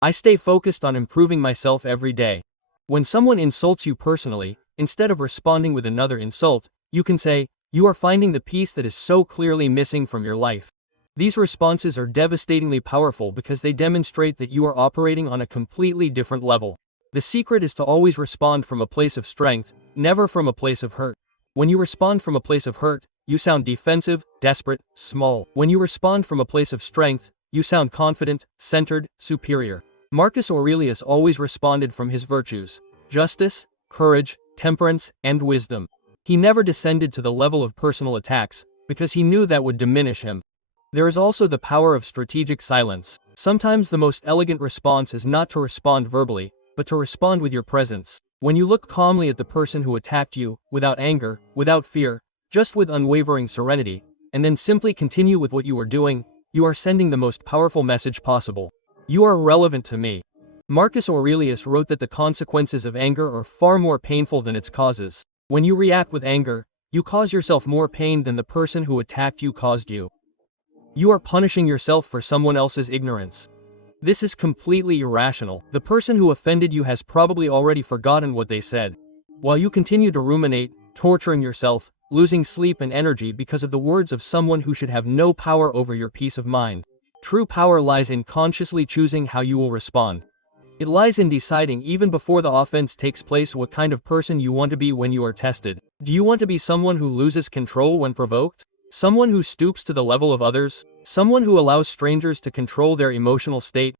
I stay focused on improving myself every day. When someone insults you personally, instead of responding with another insult, you can say, "You are finding the piece that is so clearly missing from your life." These responses are devastatingly powerful because they demonstrate that you are operating on a completely different level. The secret is to always respond from a place of strength, never from a place of hurt. When you respond from a place of hurt, you sound defensive, desperate, small. When you respond from a place of strength, you sound confident, centered, superior. Marcus Aurelius always responded from his virtues: justice, courage, temperance, and wisdom. He never descended to the level of personal attacks, because he knew that would diminish him. There is also the power of strategic silence. Sometimes the most elegant response is not to respond verbally, but to respond with your presence. When you look calmly at the person who attacked you, without anger, without fear, just with unwavering serenity, and then simply continue with what you are doing, you are sending the most powerful message possible. You are relevant to me. Marcus Aurelius wrote that the consequences of anger are far more painful than its causes. When you react with anger, you cause yourself more pain than the person who attacked you caused you. You are punishing yourself for someone else's ignorance. This is completely irrational. The person who offended you has probably already forgotten what they said. While you continue to ruminate, torturing yourself, losing sleep and energy because of the words of someone who should have no power over your peace of mind. True power lies in consciously choosing how you will respond. It lies in deciding even before the offense takes place what kind of person you want to be when you are tested. Do you want to be someone who loses control when provoked? Someone who stoops to the level of others? Someone who allows strangers to control their emotional state?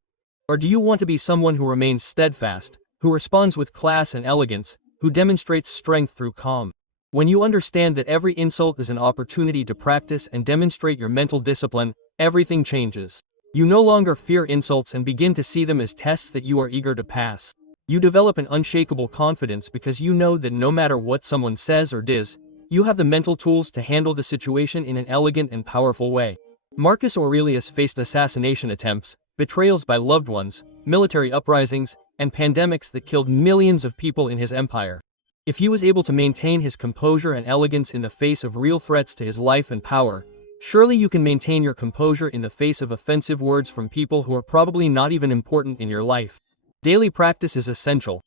Or do you want to be someone who remains steadfast, who responds with class and elegance, who demonstrates strength through calm? When you understand that every insult is an opportunity to practice and demonstrate your mental discipline, everything changes. You no longer fear insults and begin to see them as tests that you are eager to pass. You develop an unshakable confidence because you know that no matter what someone says or does, you have the mental tools to handle the situation in an elegant and powerful way. Marcus Aurelius faced assassination attempts, betrayals by loved ones, military uprisings, and pandemics that killed millions of people in his empire. If he was able to maintain his composure and elegance in the face of real threats to his life and power, surely you can maintain your composure in the face of offensive words from people who are probably not even important in your life. Daily practice is essential.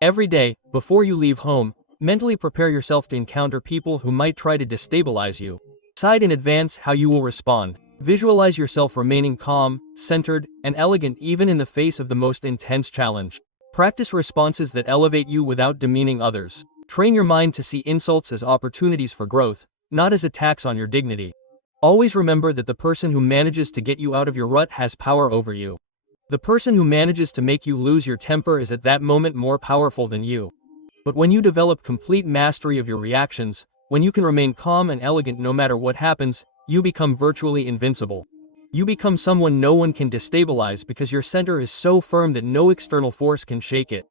Every day, before you leave home, mentally prepare yourself to encounter people who might try to destabilize you. Decide in advance how you will respond. Visualize yourself remaining calm, centered, and elegant even in the face of the most intense challenge. Practice responses that elevate you without demeaning others. Train your mind to see insults as opportunities for growth, not as attacks on your dignity. Always remember that the person who manages to get you out of your rut has power over you. The person who manages to make you lose your temper is at that moment more powerful than you. But when you develop complete mastery of your reactions, when you can remain calm and elegant no matter what happens, you become virtually invincible. You become someone no one can destabilize because your center is so firm that no external force can shake it.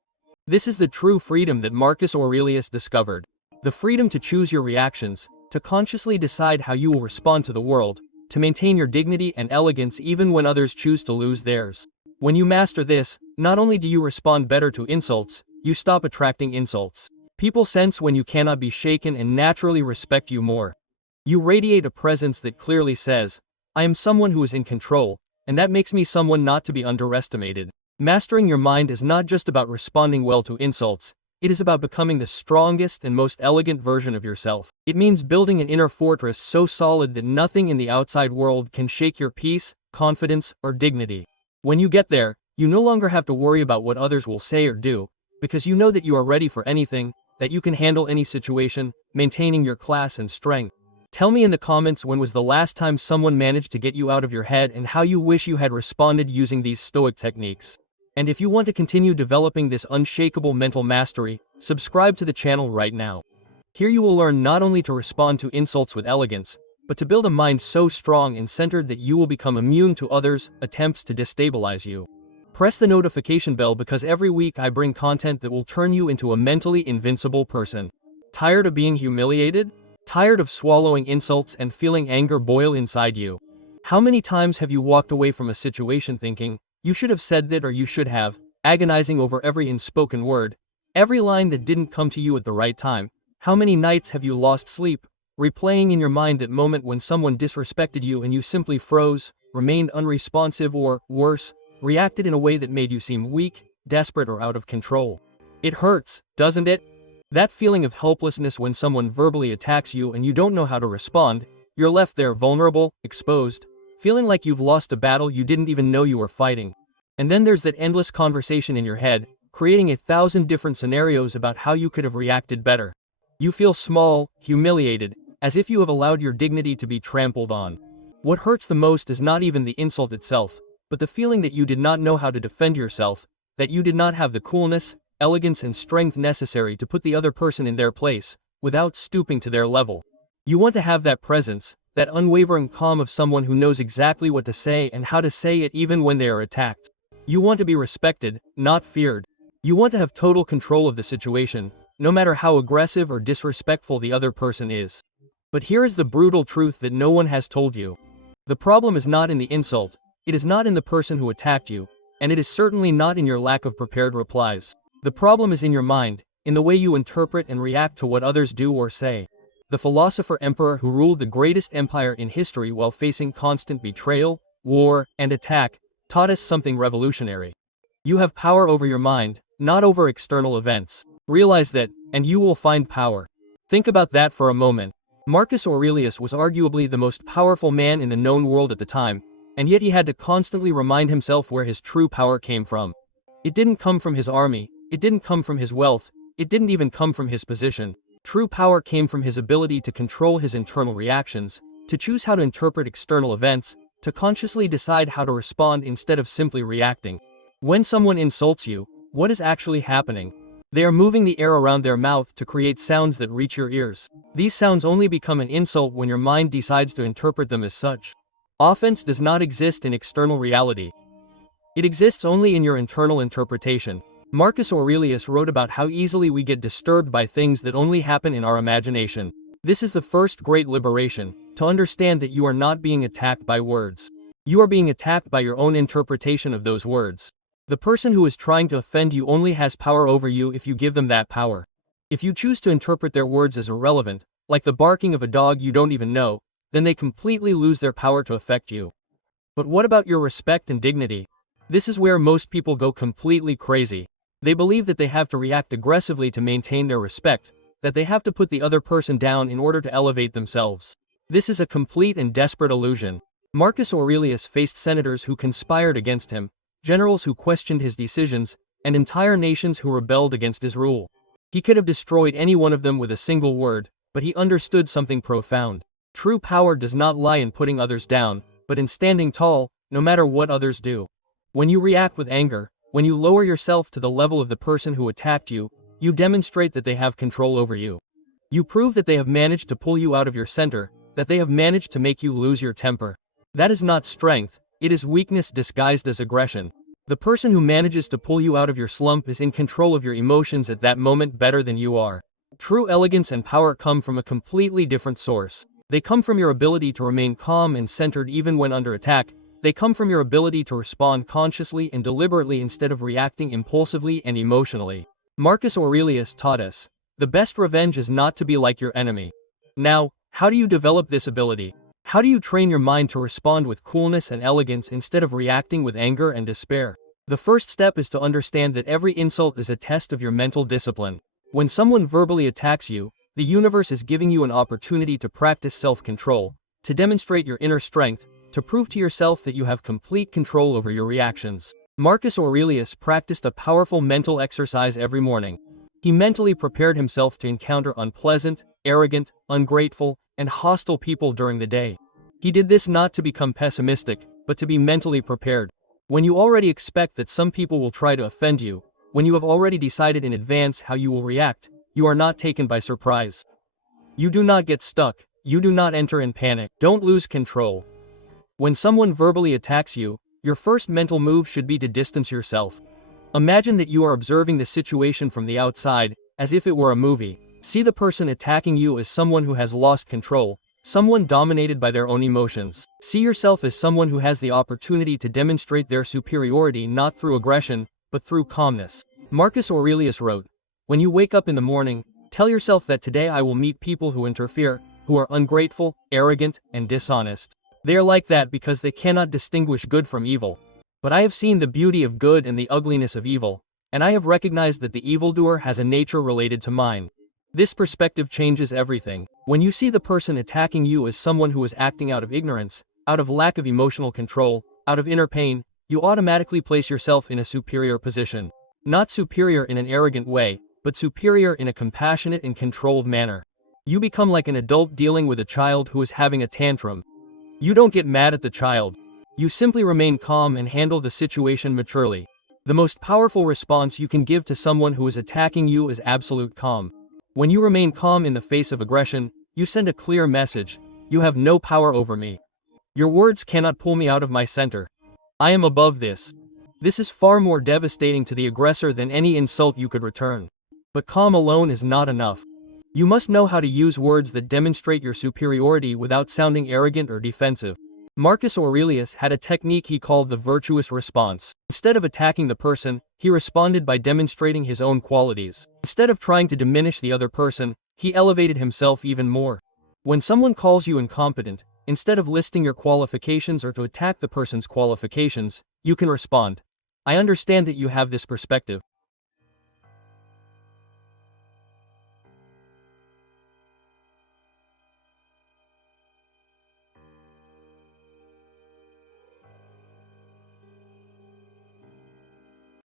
This is the true freedom that Marcus Aurelius discovered. The freedom to choose your reactions, to consciously decide how you will respond to the world, to maintain your dignity and elegance even when others choose to lose theirs. When you master this, not only do you respond better to insults, you stop attracting insults. People sense when you cannot be shaken and naturally respect you more. You radiate a presence that clearly says, "I am someone who is in control, and that makes me someone not to be underestimated." Mastering your mind is not just about responding well to insults, it is about becoming the strongest and most elegant version of yourself. It means building an inner fortress so solid that nothing in the outside world can shake your peace, confidence, or dignity. When you get there, you no longer have to worry about what others will say or do, because you know that you are ready for anything, that you can handle any situation, maintaining your class and strength. Tell me in the comments when was the last time someone managed to get you out of your head and how you wish you had responded using these stoic techniques. And if you want to continue developing this unshakable mental mastery, subscribe to the channel right now. Here you will learn not only to respond to insults with elegance, but to build a mind so strong and centered that you will become immune to others' attempts to destabilize you. Press the notification bell because every week I bring content that will turn you into a mentally invincible person. Tired of being humiliated? Tired of swallowing insults and feeling anger boil inside you? How many times have you walked away from a situation thinking, "You should have said that," or "You should have," agonizing over every unspoken word, every line that didn't come to you at the right time? How many nights have you lost sleep, replaying in your mind that moment when someone disrespected you and you simply froze, remained unresponsive, or, worse, reacted in a way that made you seem weak, desperate, or out of control. It hurts, doesn't it? That feeling of helplessness when someone verbally attacks you and you don't know how to respond, you're left there vulnerable, exposed, feeling like you've lost a battle you didn't even know you were fighting. And then there's that endless conversation in your head, creating 1,000 different scenarios about how you could have reacted better. You feel small, humiliated, as if you have allowed your dignity to be trampled on. What hurts the most is not even the insult itself, but the feeling that you did not know how to defend yourself, that you did not have the coolness, elegance, and strength necessary to put the other person in their place, without stooping to their level. You want to have that presence, that unwavering calm of someone who knows exactly what to say and how to say it even when they are attacked. You want to be respected, not feared. You want to have total control of the situation, no matter how aggressive or disrespectful the other person is. But here is the brutal truth that no one has told you. The problem is not in the insult, it is not in the person who attacked you, and it is certainly not in your lack of prepared replies. The problem is in your mind, in the way you interpret and react to what others do or say. The philosopher-emperor who ruled the greatest empire in history while facing constant betrayal, war, and attack, taught us something revolutionary. You have power over your mind, not over external events. Realize that, and you will find power. Think about that for a moment. Marcus Aurelius was arguably the most powerful man in the known world at the time, and yet he had to constantly remind himself where his true power came from. It didn't come from his army, it didn't come from his wealth, it didn't even come from his position. True power came from his ability to control his internal reactions, to choose how to interpret external events, to consciously decide how to respond instead of simply reacting. When someone insults you, what is actually happening? They are moving the air around their mouth to create sounds that reach your ears. These sounds only become an insult when your mind decides to interpret them as such. Offense does not exist in external reality. It exists only in your internal interpretation. Marcus Aurelius wrote about how easily we get disturbed by things that only happen in our imagination. This is the first great liberation, to understand that you are not being attacked by words. You are being attacked by your own interpretation of those words. The person who is trying to offend you only has power over you if you give them that power. If you choose to interpret their words as irrelevant, like the barking of a dog you don't even know, then they completely lose their power to affect you. But what about your respect and dignity? This is where most people go completely crazy. They believe that they have to react aggressively to maintain their respect, that they have to put the other person down in order to elevate themselves. This is a complete and desperate illusion. Marcus Aurelius faced senators who conspired against him, generals who questioned his decisions, and entire nations who rebelled against his rule. He could have destroyed any one of them with a single word, but he understood something profound. True power does not lie in putting others down, but in standing tall, no matter what others do. When you react with anger, when you lower yourself to the level of the person who attacked you, you demonstrate that they have control over you. You prove that they have managed to pull you out of your center, that they have managed to make you lose your temper. That is not strength, it is weakness disguised as aggression. The person who manages to pull you out of your slump is in control of your emotions at that moment better than you are. True elegance and power come from a completely different source. They come from your ability to remain calm and centered even when under attack. They come from your ability to respond consciously and deliberately instead of reacting impulsively and emotionally. Marcus Aurelius taught us, the best revenge is not to be like your enemy. Now, how do you develop this ability? How do you train your mind to respond with coolness and elegance instead of reacting with anger and despair? The first step is to understand that every insult is a test of your mental discipline. When someone verbally attacks you, the universe is giving you an opportunity to practice self-control, to demonstrate your inner strength, to prove to yourself that you have complete control over your reactions. Marcus Aurelius practiced a powerful mental exercise every morning. He mentally prepared himself to encounter unpleasant, arrogant, ungrateful, and hostile people during the day. He did this not to become pessimistic, but to be mentally prepared. When you already expect that some people will try to offend you, when you have already decided in advance how you will react, you are not taken by surprise. You do not get stuck, you do not enter in panic, don't lose control. When someone verbally attacks you, your first mental move should be to distance yourself. Imagine that you are observing the situation from the outside, as if it were a movie. See the person attacking you as someone who has lost control, someone dominated by their own emotions. See yourself as someone who has the opportunity to demonstrate their superiority not through aggression, but through calmness. Marcus Aurelius wrote, when you wake up in the morning, tell yourself that today I will meet people who interfere, who are ungrateful, arrogant, and dishonest. They are like that because they cannot distinguish good from evil. But I have seen the beauty of good and the ugliness of evil, and I have recognized that the evildoer has a nature related to mine. This perspective changes everything. When you see the person attacking you as someone who is acting out of ignorance, out of lack of emotional control, out of inner pain, you automatically place yourself in a superior position. Not superior in an arrogant way, but superior in a compassionate and controlled manner. You become like an adult dealing with a child who is having a tantrum. You don't get mad at the child. You simply remain calm and handle the situation maturely. The most powerful response you can give to someone who is attacking you is absolute calm. When you remain calm in the face of aggression, you send a clear message: you have no power over me. Your words cannot pull me out of my center. I am above this. This is far more devastating to the aggressor than any insult you could return. But calm alone is not enough. You must know how to use words that demonstrate your superiority without sounding arrogant or defensive. Marcus Aurelius had a technique he called the virtuous response. Instead of attacking the person, he responded by demonstrating his own qualities. Instead of trying to diminish the other person, he elevated himself even more. When someone calls you incompetent, instead of listing your qualifications or to attack the person's qualifications, you can respond: I understand that you have this perspective.